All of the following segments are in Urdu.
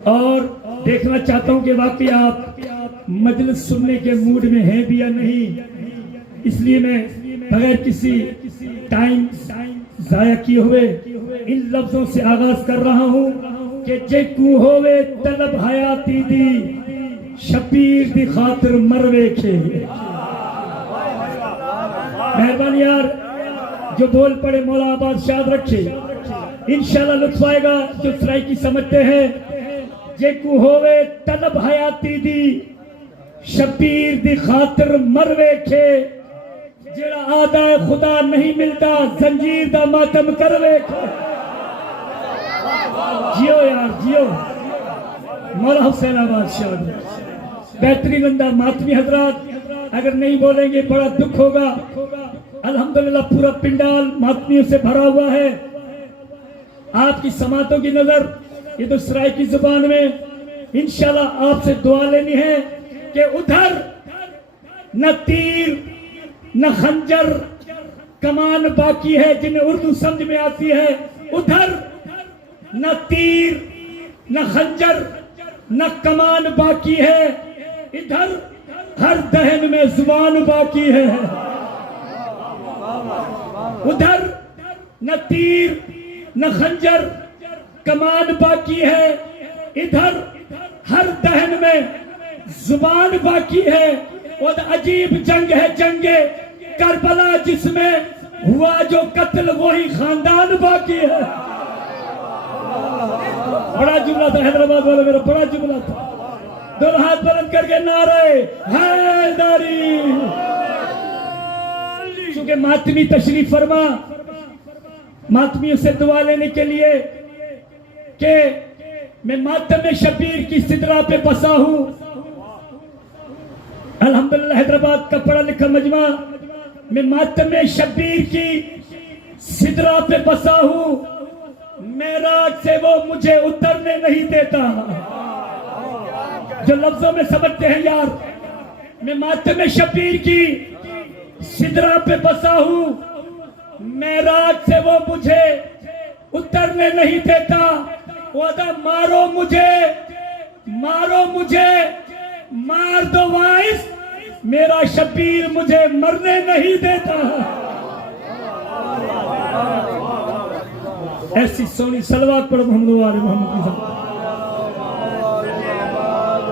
اور دیکھنا چاہتا ہوں کہ واقعی آپ مجلس سننے کے موڈ میں ہیں بھی یا نہیں، اس لیے میں بغیر کسی ٹائم ضائع کیے ہوئے ان لفظوں سے آغاز کر رہا ہوں کہ جے کو ہوئے طلب حیاتی دی شبیر دی خاطر مروے کھے۔ مہربانی یار جو بول پڑے مولا آباد شاد رکھے، انشاءاللہ لطف آئے گا جو سرائکی سمجھتے ہیں۔ جے کو ہوئے طلب حیاتی دی شبیر دی خاطر مروے کھے، جڑا آدھا خدا نہیں ملتا زنجیر دا ماتم کروے کھے۔ جیو یار جیو، مولا حسین آباد شاد۔ بہترین بندہ ماتمی حضرات اگر نہیں بولیں گے بڑا دکھ ہوگا۔ الحمدللہ پورا پنڈال ماتمیوں سے بھرا ہوا ہے۔ آپ کی سماعتوں کی نظر یہ تو سرائی کی زبان میں انشاءاللہ آپ سے دعا لینی ہے کہ ادھر نہ تیر نہ خنجر کمان باقی ہے، جنہیں اردو سمجھ میں آتی ہے۔ ادھر نہ تیر نہ خنجر نہ کمان باقی ہے، ادھر ہر دہن میں زبان باقی ہے۔ ادھر نہ تیر نہ خنجر کمان باقی ہے، ادھر ہر دہن میں زبان باقی ہے۔ اور عجیب جنگ ہے جنگ کربلا، جس میں ہوا جو قتل وہی خاندان باقی ہے۔ بڑا جملہ تھا حیدرآباد والا، میرا بڑا جملہ تھا۔ دونوں ہاتھ بلند کر کے نعرے حیدری۔ چونکہ ماتمی تشریف فرما، ماتمیوں سے دعا لینے کے لیے کہ میں ماتم شبیر کی صدرہ پہ بسا ہوں۔ الحمدللہ حیدرآباد کا پڑھا لکھا مجمع، میں ماتم شبیر کی صدرہ پہ بسا ہوں۔ معراج سے وہ مجھے اترنے نہیں دیتا۔ جو لفظوں میں سمجھتے ہیں یار، میں ماتم شبیر کی صدرہ پہ بسا ہوں، معراج سے وہ مجھے اترنے نہیں دیتا۔ وعدہ مارو مجھے مارو مجھے مار دو وائس، میرا شبیر مجھے مرنے نہیں دیتا۔ ایسی سونی صلوات پڑھ محمد وآل محمد کی ذات۔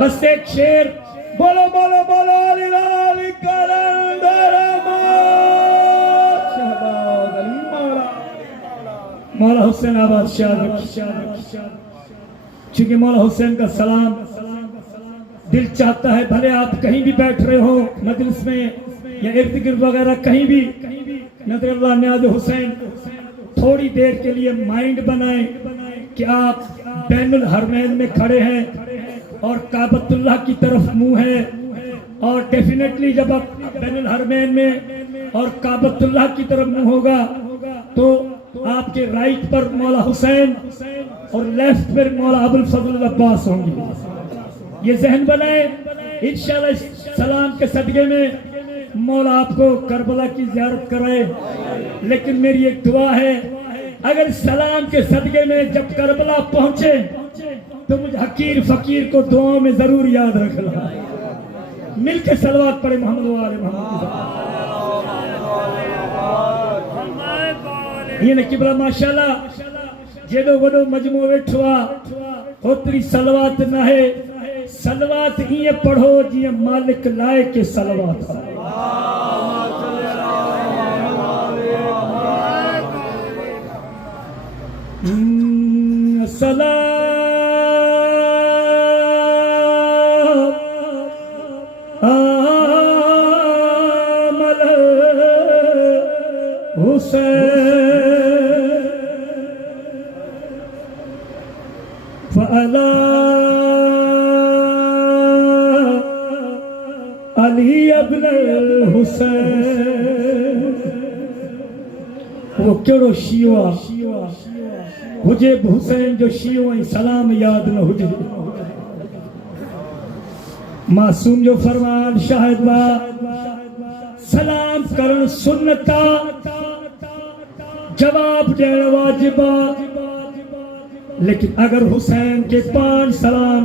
بس ایک شعر بولو بولو بولو علی کلندر مولا حسین آباد شاد۔ چونکہ مولا حسین کا سلام دل چاہتا ہے، بھلے آپ کہیں بھی بیٹھ رہے ہو مجلس میں یا ارد گرد وغیرہ کہیں بھی، نظر اللہ نیاز حسین تھوڑی دیر کے لیے مائنڈ بنائیں کہ آپ بین الحرمین میں کھڑے ہیں اور کعبۃ اللہ کی طرف منہ ہے، اور ڈیفینیٹلی جب آپ بین الحرمین میں اور کعبۃ اللہ کی طرف منہ ہوگا تو آپ کے رائٹ پر مولا حسین اور لیفٹ پر مولا ابوالفضل عباس ہوں گے۔ یہ ذہن بنائیں، انشاءاللہ اس سلام کے صدقے میں مولا آپ کو کربلا کی زیارت کرائے۔ لیکن میری ایک دعا ہے، اگر سلام کے صدقے میں جب کربلا پہنچے تو مجھے حقیر فقیر کو دعاؤں میں ضرور یاد رکھنا۔ مل کے صلوات پڑھے محمد وآل محمد کی ذات۔ یہ نے قبلہ ماشاءاللہ جیدو وڈو مجموع ویٹھوا اتری صلوات نہ ہے، صلوات ہی پڑھو جی مالک لائے کے صلوات۔ سلام حسین فعلا علی ابن الحسین۔ وہ کیڑو شیوہ حجیب حسین جو شیوہ سلام یاد نہ ہجے۔ معصوم جو فرمان شاہد با سلام کرن سنتا، جواب دین واجبہ۔ لیکن اگر حسین کے 5 سلام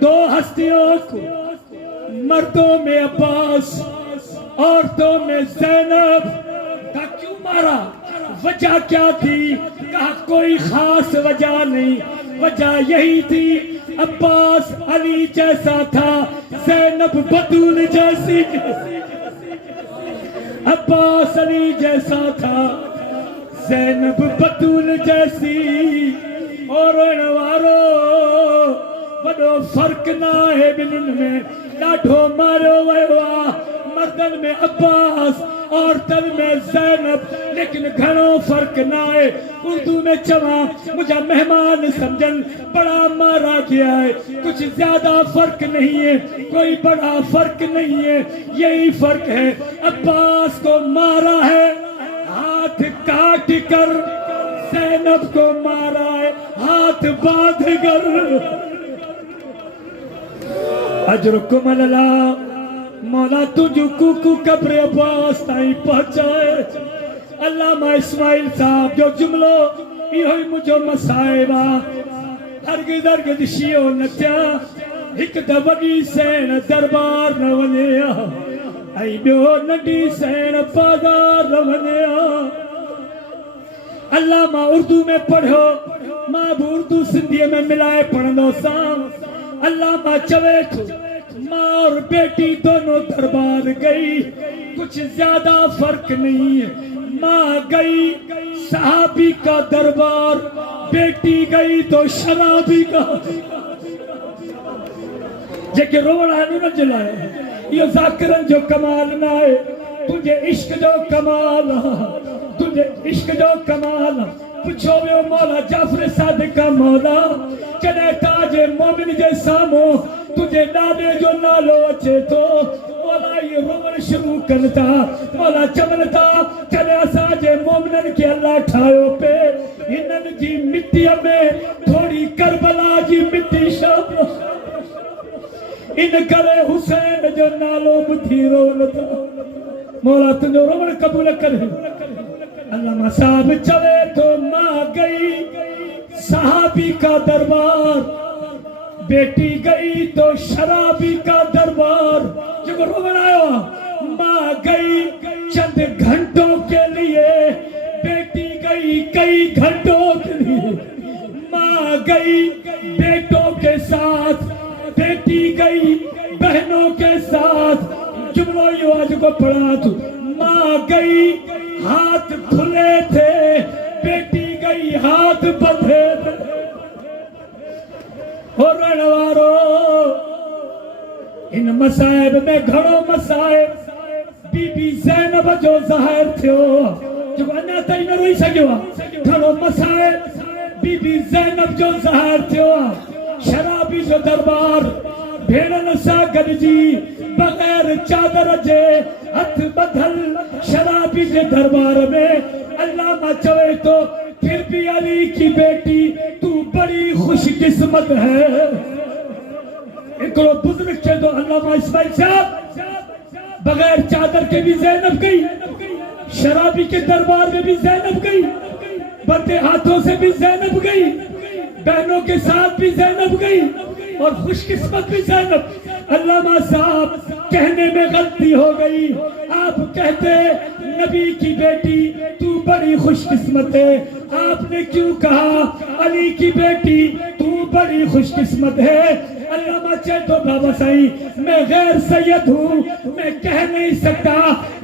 دو ہستیوں کو، مردوں میں عباس، عورتوں میں زینب کا کیوں مارا؟ وجہ کیا تھی؟ کہا کوئی خاص وجہ نہیں، وجہ یہی تھی عباس علی جیسا تھا، زینب بطول جیسی، عباس علی جیسا تھا، زینب بطول جیسی، اور انوارو وڈو فرق نہ ہے بنن میں، ڈاڈھو مارو ویوا، مردن میں عباس، عورتن میں زینب، لیکن گھروں فرق نہ ہے۔ اردو میں چواں مجھے مہمان سمجھن، بڑا مارا گیا ہے، کچھ زیادہ فرق نہیں ہے، کوئی بڑا فرق نہیں ہے، یہی فرق ہے، عباس کو مارا ہے ہاتھ کاٹ کر، زینب کو مارا ہے ہاتھ باندھ کر۔ اجرکم اللہ، مولا تجھو کو قبر عباس تائیں پہنچائے۔ علامہ اسماعیل صاحب جو جملو یہ مجھو مسائبہ، ہرگز ہرگز شیعو نتیا ایک دوگی سین دربار نہ ونیا، ای بیو نڈی سین بازار نہ ونیا۔ علامہ اردو میں پڑھو، ماں بھی اردو سندھی میں ملائے پڑھنو سام۔ علامہ چوے تھو ماں اور بیٹی دونوں دربار گئی، کچھ زیادہ فرق نہیں ہے، ماں گئی صحابی کا دربار، بیٹی گئی تو شرابی کا۔ جیکے روڑا ہے نہ جلائے، یہ ذاکرن جو کمال نہ ہے، تجھے عشق جو کمال، تجھے عشق جو کمال، پچھو میں مولا جعفر صادق کا مولا، چلے تاج مومن جے سامو، تجھے نالے جو نالو اچھے تو، مولا یہ رومن شروع کرتا، مولا چمنتا، چلے اساج مومنن کی اللہ ٹھائیو پہ، انن کی مٹی میں تھوڑی کربلا کی مٹی شام، ان کرے حسین جو نالو بدھی رولتا، مولا تجھو رومن قبول کرے۔ علامہ صاحب چلے تو ماں گئی صحابی کا دربار، بیٹی گئی تو شرابی کا دربار، جو رومن آیا ماں گئی چند گھنٹوں کے لیے، بیٹی گئی کئی گھنٹوں کے لیے، ماں گئی بیٹوں کے ساتھ، بیٹی گئی بہنوں کے ساتھ، جملوں یہ آج کو پڑھا تو، ماں گئی ہاتھ کھلے تھے، بیٹی گئی ہاتھ بندھے تھے، اور رنوارو ان مسائب میں گھڑوں مسائب، بی بی زینب جو ظاہر تھے جو انہا تائی نہ روئی سکیوا، گھڑوں مسائب بی بی زینب جو ظاہر تھے، شرابی جو دربار بھیڑن سا گڑجی بغیر چادر جے ہتھ بدھل، شرابی کے دربار میں علامہ چوے تو پھر بھی علی کی بیٹی تو بڑی خوش قسمت ہے۔ ایکڑو بزرگ چھے تو علامہ اسماعیل صاحب بغیر چادر کے بھی زینب گئی، شرابی کے دربار میں بھی زینب گئی، بندے ہاتھوں سے بھی زینب گئی، بہنوں کے ساتھ بھی زینب گئی، اور خوش قسمت بھی زینب۔ علامہ صاحب کہنے میں غلطی ہو گئی، آپ کہتے نبی کی بیٹی تو بڑی خوش قسمت ہے، آپ نے کیوں کہا علی کی بیٹی تو بڑی خوش قسمت ہے؟ علامہ چیتو بابا سائی میں غیر سید ہوں، میں کہہ نہیں سکتا،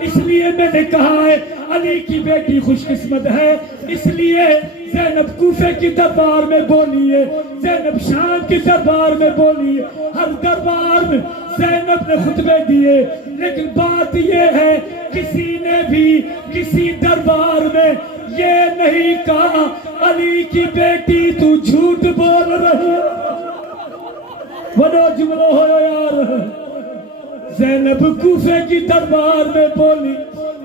اس لیے میں نے کہا ہے علی کی بیٹی خوش قسمت ہے، اس لیے زینب کوفے کی دربار میں بولی ہے، زینب شام کی دربار میں بولی ہے، ہر دربار میں زینب نے خطبے دیے، لیکن بات یہ ہے کسی نے بھی کسی دربار میں یہ نہیں کہا علی کی بیٹی تو جھوٹ بول رہی ہے۔ وڈو جملو ہو یار، زینب کوفے کی دربار میں بولی،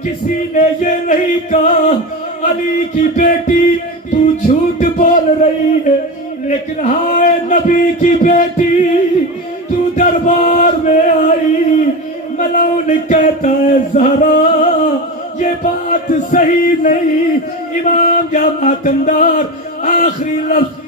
کسی نے یہ نہیں کہا علی کی بیٹی تو جھوٹ بول رہی ہے، لیکن ہائے نبی کی بیٹی تو دربار میں آئی، ملعون کہتا ہے زہرا یہ بات صحیح نہیں، امام یا ماتمدار آخری لفظ